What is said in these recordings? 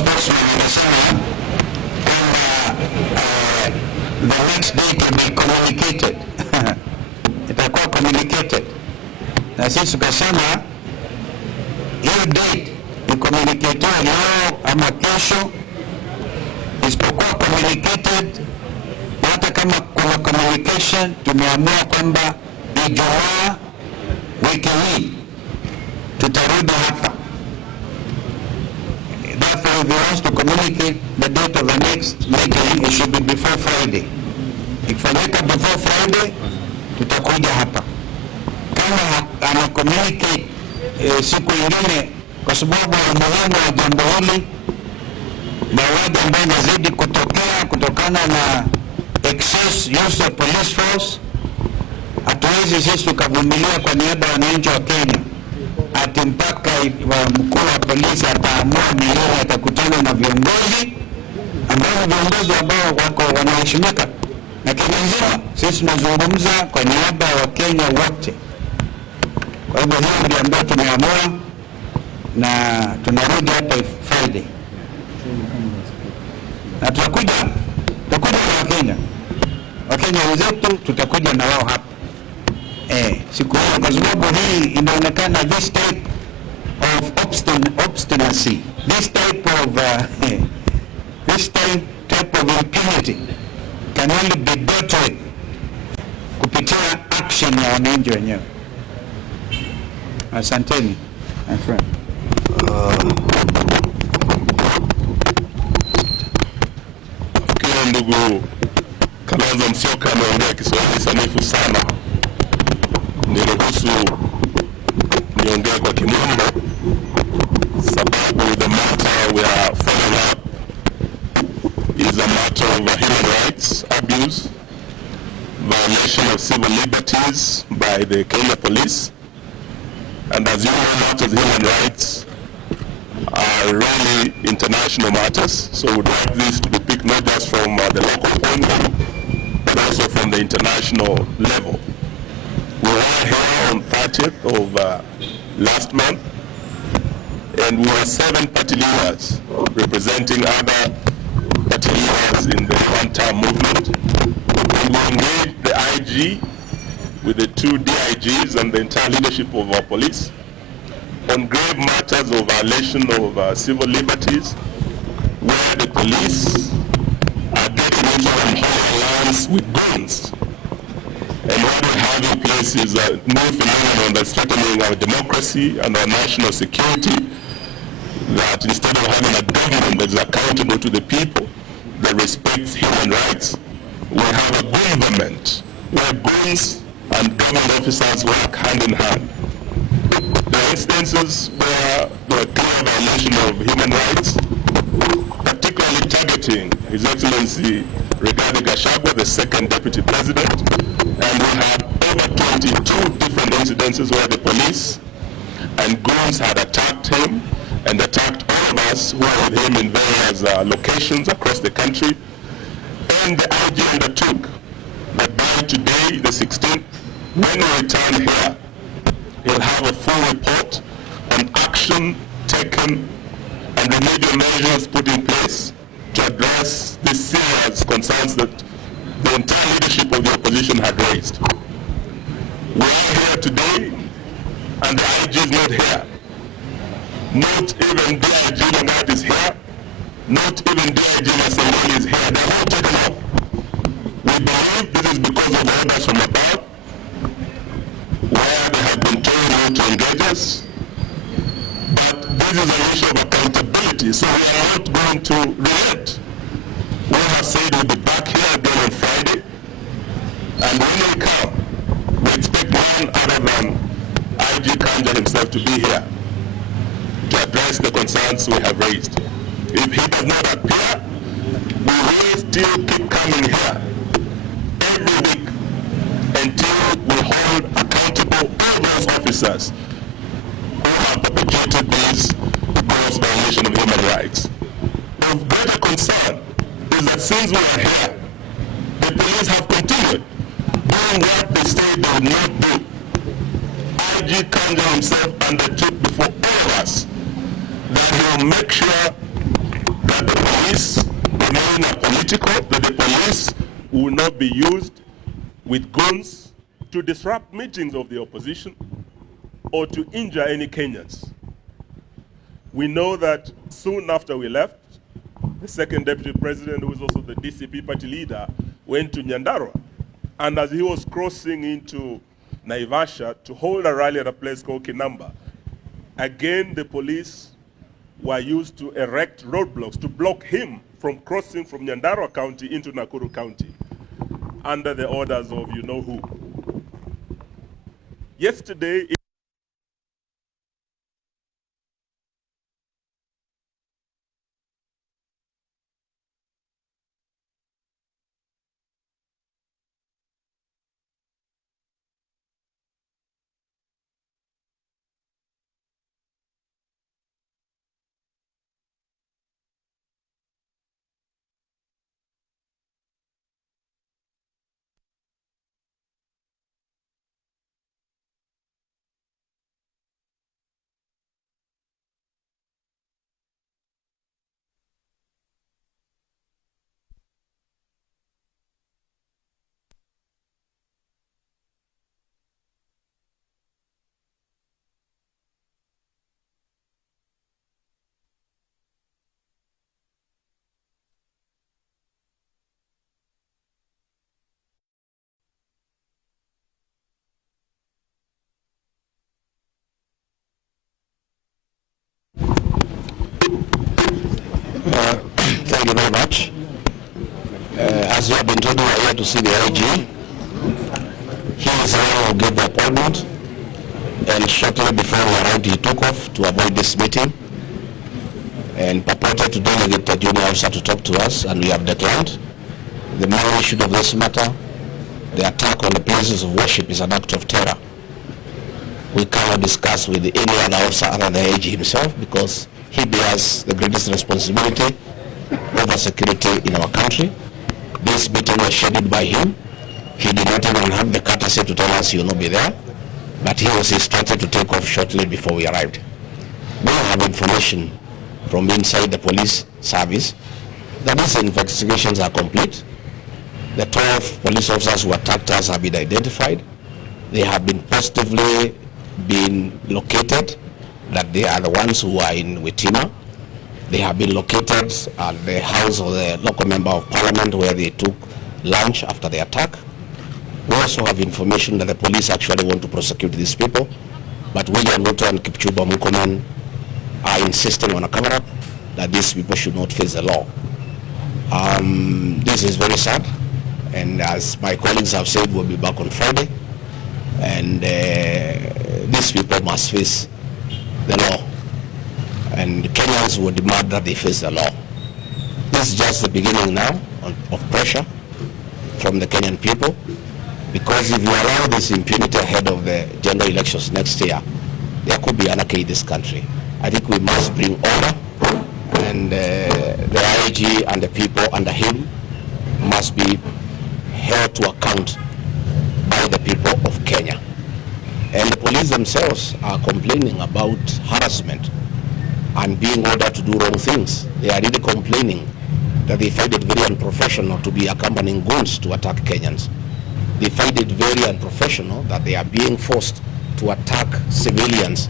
spokesman amesema kwamba the next day can be communicated. Itakuwa communicated. Na sisi tukasema hiyo date icommunicatiwa leo ama kesho, isipokuwa communicated. Hata kama kuna communication, tumeamua kwamba Ijumaa wiki hii tutarudi hapa. Therefore, if you want to communicate the date of the next meeting, it should be before Friday. Ikifanyika before Friday, tutakuja hapa. Kama ana communicate siku ingine, kwa sababu umuhimu wa jambo hili na wadi ambayo inazidi kutokana na excess use of police force, hatuwezi sisi tukavumilia kwa niaba ya wananchi wa Kenya ati mpaka mkuu wa polisi ataamua ni yeye atakutana na viongozi ambao wako wanaheshimika na Kenya nzima. Sisi tunazungumza kwa niaba ya Wakenya wote. Kwa hivyo hiyo ndio ambayo tumeamua, na tunarudi hapa Friday na tutakuja na Wakenya wenzetu, tutakuja na wao hapa siku hiyo, kwa sababu hii inaonekana this type of obstinacy, this type of impunity can only be dealt with kupitia action ya wananchi wenyewe. Asanteni, my friend. Ndugu Kalonzo Musyoka ameongea Kiswahili sanifu sana. Niruhusu niongee kwa Kimombo, sababu the matter we are following up is a matter of human rights abuse, violation of civil liberties by the Kenya police, and as you know, matters of human rights are really international matters, so we would like this to be picked not just from the local point, but also from the international level. We were here on 30th of last month, and we were 7 party leaders representing other party leaders in the one-term movement. And we engaged the IG with the 2 DIGs and the entire leadership of our police on grave matters of violation of civil liberties, where the police are getting into unholy lands with guns. And what we have in place is a new phenomenon that's threatening our democracy and our national security, that instead of having a government that is accountable to the people, that respects human rights, we have a government where guns and government officers work hand in hand. There are instances where there are clear violation of human rights, particularly targeting His Excellency Rigathi Gachagua, the second Deputy President, and we have over 22 different incidences where the police and goons had attacked him and attacked all of us who were with him in various locations across the country. And the IG undertook that by today, the 16th, when we return here, he'll have a full report on action taken and remedial measures put in place to address the serious concerns that the entire leadership of the opposition had raised. We are here today, and the IG is not here. Not even DIG Langat is here. Not even DIG Masengeli is here. They're all taken off. We believe this is because of orders from above, where they have been told not to engage us. But this is an issue of accountability, so we are not going to relent. We have said we'll be back here again on Friday, and when we come, we expect none other than IG Kanja himself to be here to address the concerns we have raised. If he does not appear, we will still keep coming here every week until we hold accountable all those officers who have perpetrated this gross violation of human rights. Of greater concern is that since we are here, the police have continued doing what they said they would not do. IG Kanja himself undertook before all of us that he will make sure critical that the police will not be used with guns to disrupt meetings of the opposition or to injure any Kenyans. We know that soon after we left, the second deputy president, who is also the DCP party leader, went to Nyandarua. And as he was crossing into Naivasha to hold a rally at a place called Kinamba, again the police were used to erect roadblocks to block him from crossing from Nyandarua County into Nakuru County under the orders of you know who. Yesterday, Thank you very much. As you have been told, we are here to see the IG. He is here who gave the appointment, and shortly before we arrived, he took off to avoid this meeting and purported to delegate the junior officer to talk to us, and we have declined. The main issue of this matter, the attack on the places of worship, is an act of terror. We cannot discuss with any other officer other than the IG himself, because he bears the greatest responsibility over security in our country. This meeting was scheduled by him. He did not even have the courtesy to tell us he will not be there, but he was instructed to take off shortly before we arrived. We have information from inside the police service that these investigations are complete. The 12 police officers who attacked us have been identified. They have been positively been located, that they are the ones who are in Witima. They have been located at the house of the local member of parliament where they took lunch after the attack. We also have information that the police actually want to prosecute these people, but William Ruto and Kipchumba Murkomen are insisting on a cover-up that these people should not face the law. This is very sad, and as my colleagues have said, we'll be back on Friday, and these people must face the law, and Kenyans will demand that they face the law. This is just the beginning now of pressure from the Kenyan people, because if you allow this impunity ahead of the general elections next year, there could be anarchy in this country. I think we must bring order, and the IG and the people under him must be held to account by the people of Kenya. And the police themselves are complaining about harassment and being ordered to do wrong things. They are really complaining that they find it very unprofessional to be accompanying goons to attack Kenyans. They find it very unprofessional that they are being forced to attack civilians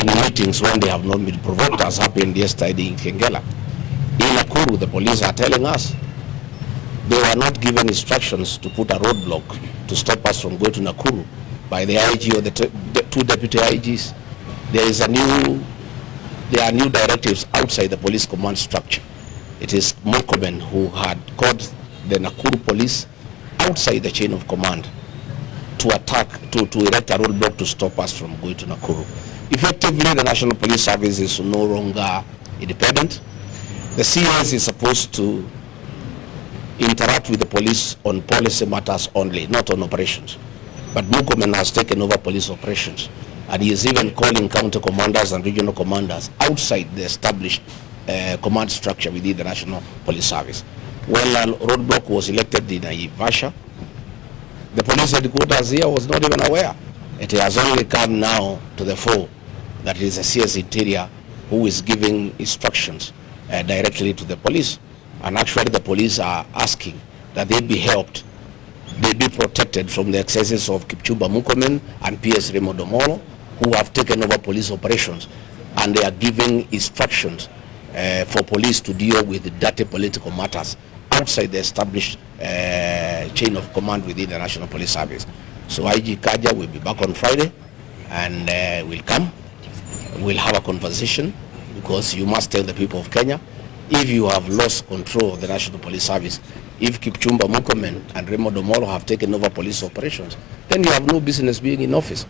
in meetings when they have not been provoked, as happened yesterday in Kengela. In Nakuru, the police are telling us they were not given instructions to put a roadblock to stop us from going to Nakuru by the IG or the two deputy IGs. There are new directives outside the police command structure. It is Murkomen who had called the Nakuru police outside the chain of command to attack, to erect a roadblock to stop us from going to Nakuru. Effectively, the National Police Service is no longer independent. The CS is supposed to interact with the police on policy matters only, not on operations. But Murkomen has taken over police operations, and he is even calling county commanders and regional commanders outside the established command structure within the National Police Service. When a roadblock was elected in Naivasha, the police headquarters here was not even aware. It has only come now to the fore that it is a CS Interior who is giving instructions directly to the police. And actually the police are asking that they be helped, they be protected from the excesses of Kipchumba Murkomen and PS Raymond Omolo, who have taken over police operations, and they are giving instructions for police to deal with dirty political matters outside the established chain of command within the National Police Service. So IG Kaja will be back on Friday, and will come. We'll have a conversation, because you must tell the people of Kenya, if you have lost control of the National Police Service, if Kipchumba Murkomen and Raymond Omolo have taken over police operations, then you have no business being in office.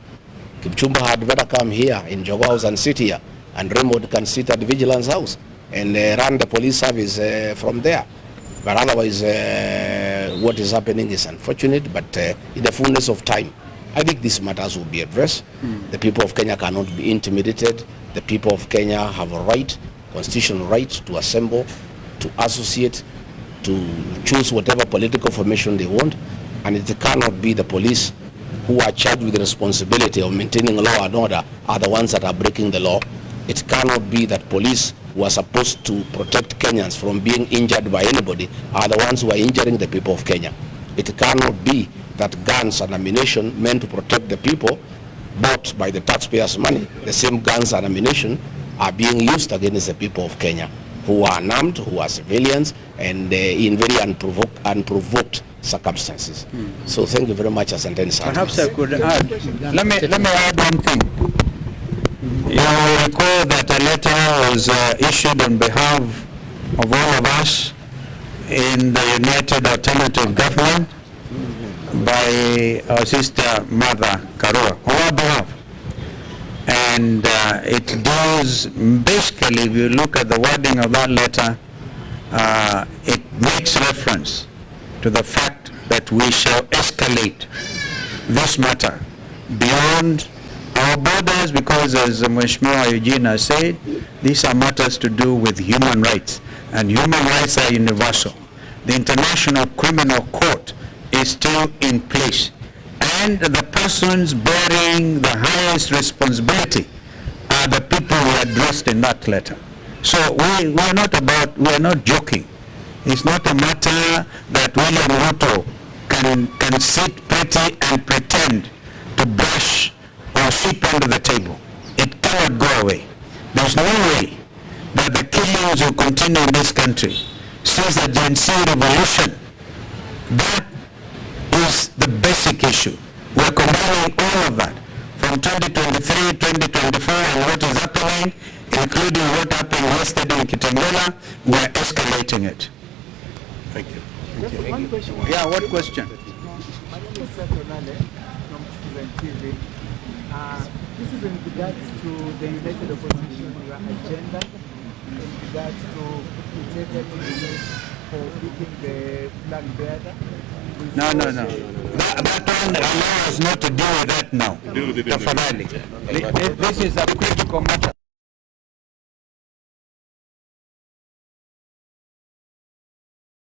Kipchumba had better come here in Jogo House and sit here, and Raymond can sit at Vigilance House and run the police service from there. But otherwise, what is happening is unfortunate, but in the fullness of time, I think these matters will be addressed. The people of Kenya cannot be intimidated. The people of Kenya have a right, constitutional right, to assemble, to associate, to choose whatever political formation they want, and it cannot be the police who are charged with the responsibility of maintaining law and order are the ones that are breaking the law. It cannot be that police who are supposed to protect Kenyans from being injured by anybody are the ones who are injuring the people of Kenya. It cannot be that guns and ammunition meant to protect the people, bought by the taxpayers' money, the same guns and ammunition are being used against the people of Kenya, who are unarmed, who are civilians, and in very unprovoked circumstances. So thank you very much, Asante. Perhaps I could add. Let me add one thing. You recall that a letter was issued on behalf of all of us in the United Alternative Government by our sister Mother Karua on our behalf. And it does, basically, if you look at the wording of that letter, it makes reference to the fact that we shall escalate this matter beyond our borders, because as Mheshimiwa Eugene said, these are matters to do with human rights, and human rights are universal. The International Criminal Court is still in place, and the persons bearing the highest responsibility are the people who are addressed in that letter. So we are not joking. It's not a matter that William Ruto can sit pretty and pretend to brush or sweep under the table. It cannot go away. There's no way that the killings will continue in this country since the Gen Z revolution. That is the basic issue. We're combining all of that from 2023, 2024, and what is happening, including what happened yesterday in Kitengela. We're escalating it. Thank you. One question. Yeah, what question? My name is Tonale from Student TV. This is in regards to the United Opposition, your agenda in regards to protected police for picking the flag bearer. No. That one allows us not to deal with that now. Tafadhali. This is a critical matter.